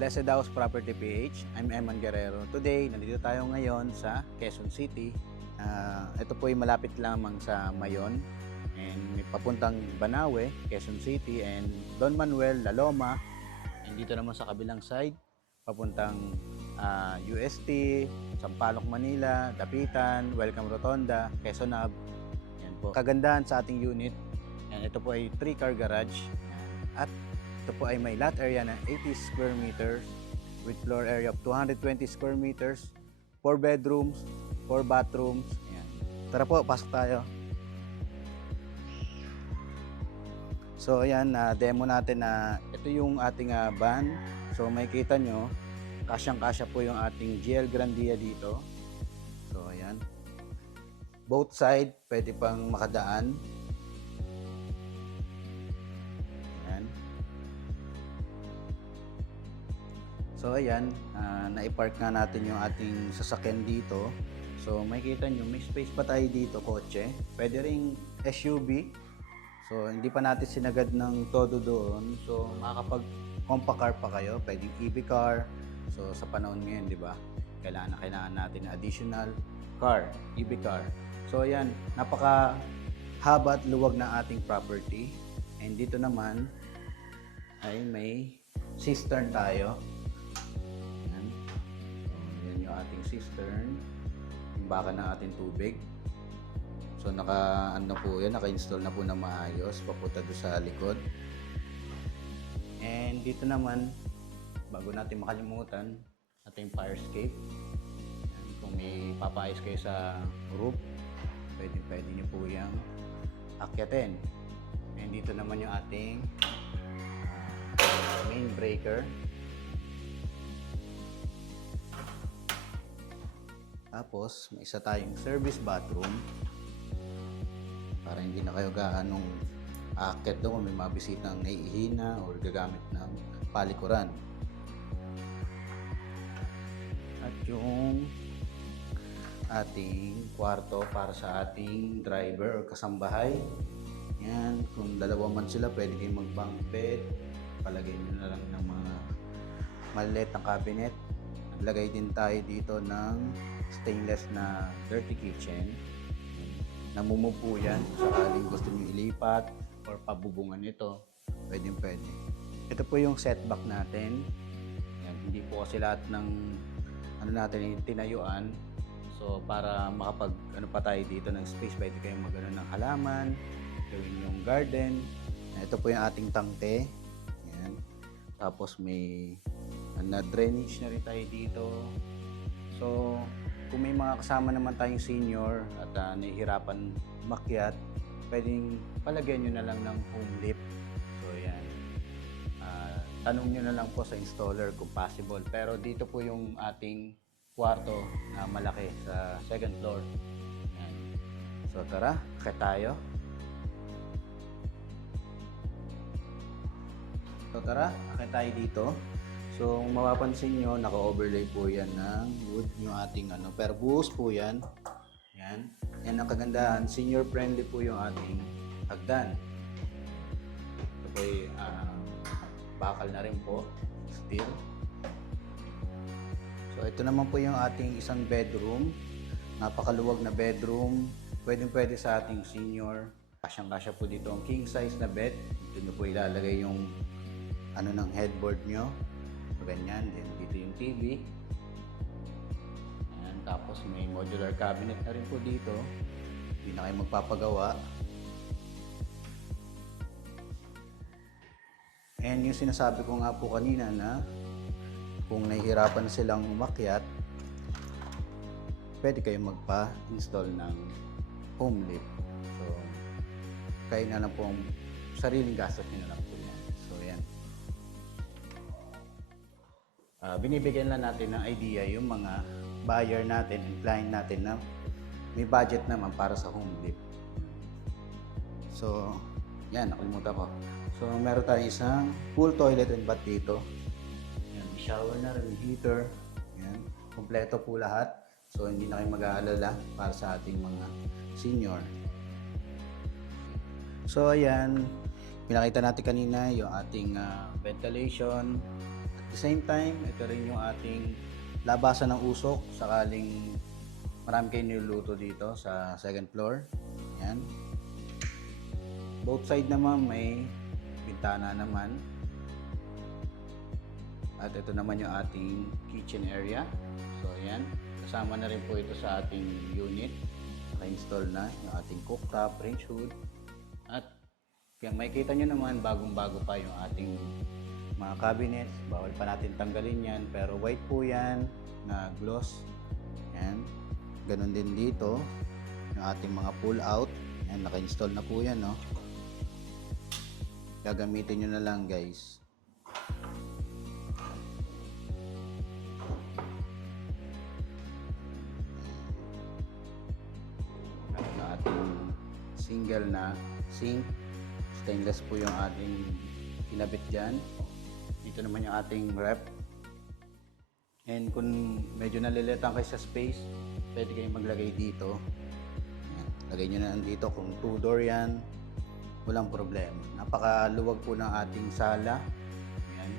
Blessed House Property PH. I'm Eman Guerrero. Today, nandito tayo ngayon sa Quezon City. Ito po ay malapit lamang sa Mayon and may papuntang Banawe, Quezon City, and Don Manuel, La Loma. And dito naman sa kabilang side, papuntang UST, Sampaloc, Manila, Dapitan, Welcome Rotonda, Quezon Ave. Yan po. Kagandahan sa ating unit. And ito po ay 3-car garage. At ito po ay may lot area na 80 square meters with floor area of 220 square meters, 4 bedrooms, 4 bathrooms. Ayan. Tara po, pasok tayo. So ayan, demo natin na ito yung ating van. So may kita nyo, kasyang-kasya po yung ating GL Grandia dito. So ayan. Both side, pwede pang makadaan. So ayan, naipark nga natin yung ating sasakyan dito. So makikita nyo, may space pa tayo dito, kotse. Pwede ring SUV. So hindi pa natin sinagad ng todo doon. So makakapag-compact car pa kayo, pwedeng EV car. So sa panahon ngayon, di ba? Kailangan natin additional car, EV car. So ayan, napaka haba at luwag na ating property. And dito naman ay may cistern tayo. Ating cistern, yung baka ng ating tubig. So naka-install na po na maayos papunta doon sa likod. And dito naman, bago natin makalimutan, ating fire escape. Kung may papayos kayo sa roof, pwede nyo po yung akyatin. And dito naman yung ating main breaker. Tapos, may isa tayong service bathroom para hindi na kayo gaanong aakyat doon kung may mga bisitang naiihina o gagamit ng palikuran. At yung ating kwarto para sa ating driver o kasambahay. Yan, kung dalawa man sila, pwede kayong mag-bunk bed. Palagay nyo na lang ng mga maliit na cabinet. Naglagay din tayo dito ng stainless na dirty kitchen. Namumove po yan. Sakaling gusto nyo ilipat or pabubungan ito, pwede. Ito po yung setback natin. Yan, hindi po kasi lahat ng natin tinayuan. So para makapag pa tayo dito ng space, pwede kayong magano ng halaman, gawin yung garden. Ito po yung ating tangke. Yan. Tapos may drainage na rin tayo dito. So kung may mga kasama naman tayong senior at nahihirapan makyat, pwedeng palagyan nyo na lang ng home lift. So yan, tanong nyo na lang po sa installer kung possible. Pero dito po yung ating kwarto na malaki sa second floor. Yan. So tara, akit tayo. Akit tayo dito. So, kung mapapansin nyo, naka-overlay po yan ng wood yung ating pero buhos po yan. Yan. Yan ang kagandahan. Senior friendly po yung ating hagdan. Ito po ay bakal na rin po. Steel. So, ito naman po yung ating isang bedroom. Napakaluwag na bedroom. Pwede sa ating senior. Kasyang-kasya po dito ang king size na bed. Dito nyo po ilalagay yung ng headboard nyo. Ganyan, then dito yung TV. Ayan, tapos may modular cabinet na rin po dito. Hindi na kayo magpapagawa. And yung sinasabi ko nga po kanina na kung nahihirapan silang umakyat, pwede kayong magpa-install ng home lift. So, kayo na lang po ang sariling gastos nyo na lang po yan. So, yan. Binibigyan lang natin ng idea yung mga buyer natin and client natin na may budget naman para sa home lift. So, yan, nakalimutan ko. So, meron tayong isang full toilet and bath dito. Yan, may shower na rin, heater. Yan, kompleto po lahat. So, hindi na kayo mag-aalala para sa ating mga senior. So, ayan, pinakita natin kanina yung ating ventilation. At the same time, ito rin yung ating labasan ng usok sakaling marami kayong niluluto dito sa second floor. Yan. Both side naman may bintana naman. At ito naman yung ating kitchen area. So yan, kasama na rin po ito sa ating unit. Naka-install na yung ating cooktop, range hood. At kaya makikita nyo naman bagong-bago pa yung ating mga cabinets. Bawal pa natin tanggalin yan, pero white po yan na gloss. Yan. Ganon din dito yung ating mga pull out. Yan, naka-install na po yan, no? Gagamitin nyo na lang, guys. Ang ating single na sink. Stainless po yung ating kinabit dyan. Dito naman yung ating rep. And kung medyo nalilitan kayo sa space, pwede kayong maglagay dito. Ayan. Lagay nyo na dito kung 2-door yan. Walang problema. Napakaluwag po ng ating sala. Ayan.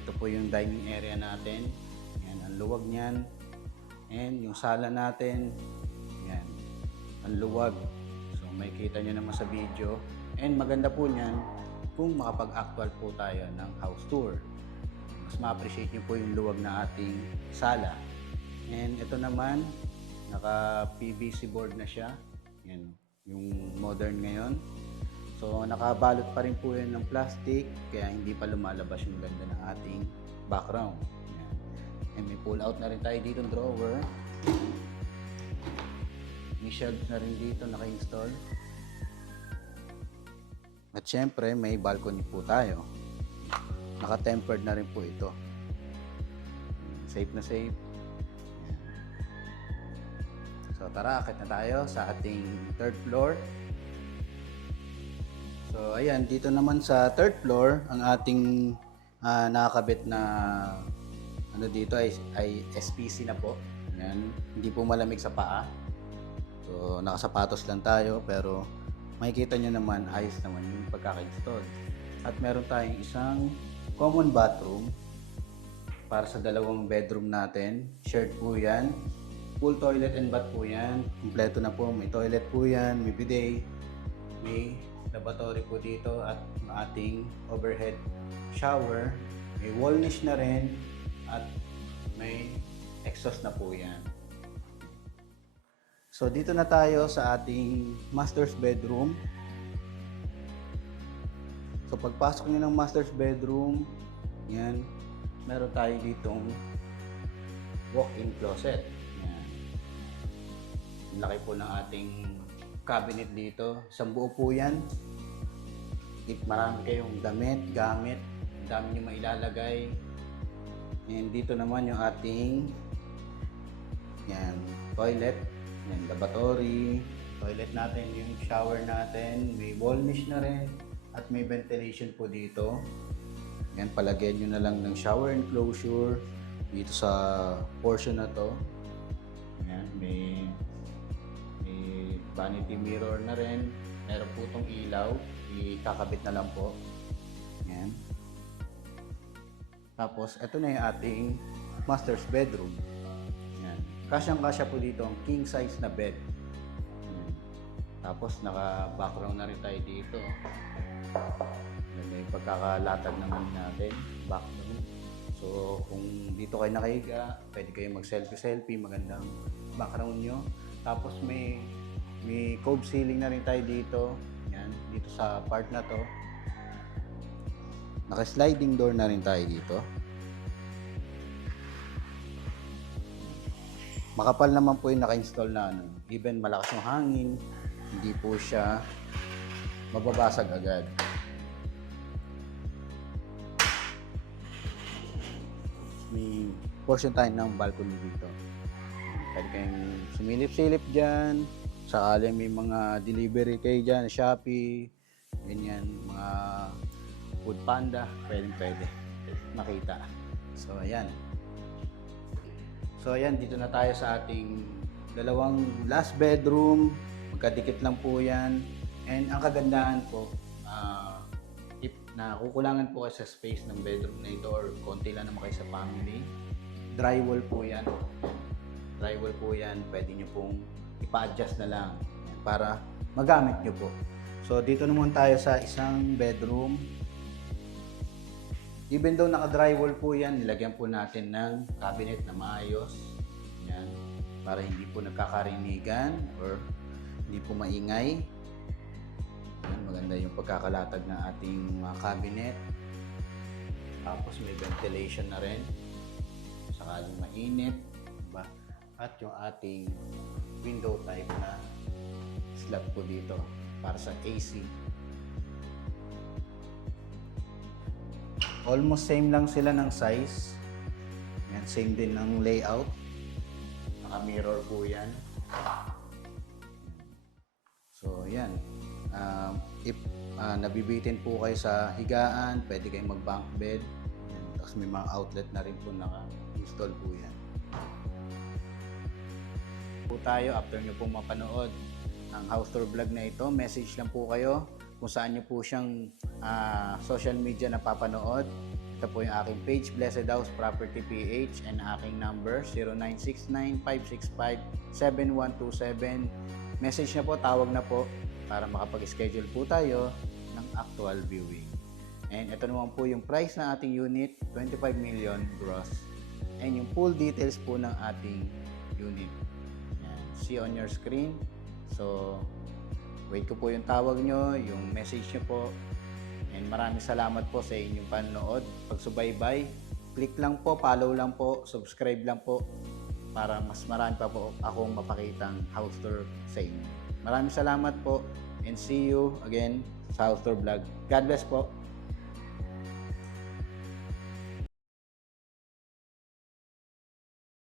Ito po yung dining area natin. Ayan. Ang luwag niyan. And yung sala natin. Ayan. Ang luwag. So makikita nyo naman sa video. And maganda po niyan kung makapag-actual po tayo ng house tour. Mas ma-appreciate nyo po yung luwag na ating sala. And ito naman, naka PVC board na siya. Yan, yung modern ngayon. So nakabalot pa rin po yan ng plastic, kaya hindi pa lumalabas yung ganda ng ating background. Yan. And may pull out na rin tayo dito ng drawer. May shelf na rin dito naka-install. At syempre, may balcony po tayo. Naka-tempered na rin po ito. Safe na safe. Ayan. So tara, akit na tayo sa ating third floor. So ayan, dito naman sa third floor, ang ating nakakabit na ano dito ay SPC na po. Ayan. Hindi po malamig sa paa. So nakasapatos lang tayo, pero makikita nyo naman, ayos naman yung pagkaka-install. At meron tayong isang common bathroom para sa dalawang bedroom natin. Shared po yan. Full toilet and bath po yan. Kompleto na po. May toilet po yan, may bidet, may lavatory po dito at ating overhead shower. May wall niche na rin at may exhaust na po yan. So dito na tayo sa ating master's bedroom. So pagpasok niyo ng master's bedroom, yan, meron tayo ditong walk-in closet. Yan. Ang laki po ng ating cabinet dito. Isang buo po yan. If marami kayong damit, gamit, dami nyo mailalagay. And dito naman yung ating yan, toilet. Yan, lavatory, toilet natin, yung shower natin, may wall niche na rin at may ventilation po dito. Yan, palagyan nyo na lang ng shower enclosure dito sa portion na to. Yan, may vanity mirror na rin. Meron po itong ilaw, ikakabit na lang po. Yan. Tapos, ito na yung ating master's bedroom. Yan. Kasyang-kasya po dito ang king size na bed. Yan. Tapos, naka-background na rin tayo dito. May pagkakalatag naman natin, background. So, kung dito kayo nakahiga, pwede kayo mag-selfie-selfie, magandang background nyo. Tapos, may cove ceiling na rin tayo dito. Yan, dito sa part na to. Naka-sliding door na rin tayo dito. Makapal naman po yung naka-install na ano. Even malakas yung hangin, hindi po siya mababasag agad. May portion tayo ng balcony dito. Pwede kayong sumilip-silip dyan. Sakali may mga delivery kayo dyan, Shopee, ganyan, mga Food Panda, pwede makita. So ayan. So ayan, dito na tayo sa ating dalawang last bedroom. Magkadikit lang po yan. And ang kagandahan po, if na kukulangan po kayo sa space ng bedroom na ito or konti lang naman kayo sa family, drywall po yan. Drywall po yan, pwede nyo pong ipa-adjust na lang para magamit nyo po. So dito naman tayo sa isang bedroom. Even though naka-drywall po yan, nilagyan po natin ng cabinet na maayos. Yan, para hindi po nagkakarinigan or hindi po maingay. Yan, maganda yung pagkakalatag ng ating mga cabinet. Tapos may ventilation na rin. Sakaling mainit. Diba? At yung ating window type na slot po dito para sa AC. Almost same lang sila ng size. Yan, same din ng layout. Naka-mirror po yan. So, yan. If nabibitin po kayo sa higaan, pwede kayong mag-bunk bed. Yan. Tapos may mga outlet na rin po naka-install po yan. Po tayo, after nyo pong mapanood ang house tour vlog na ito, message lang po kayo kung saan nyo po siyang social media na papanood. Ito po yung aking page, Blessed House Property PH, and aking number 0969-565-7127. Message na po, tawag na po para makapag-schedule po tayo ng actual viewing. And ito naman po yung price ng ating unit, 25 million gross. And yung full details po ng ating unit. Yan, see on your screen. So, wait ko po yung tawag nyo, yung message nyo po. And maraming salamat po sa inyong panonood. Pagsubaybay, click lang po, follow lang po, subscribe lang po para mas marami pa po akong mapakitang house tour sa inyo. Maraming salamat po and see you again sa house tour vlog. God bless po.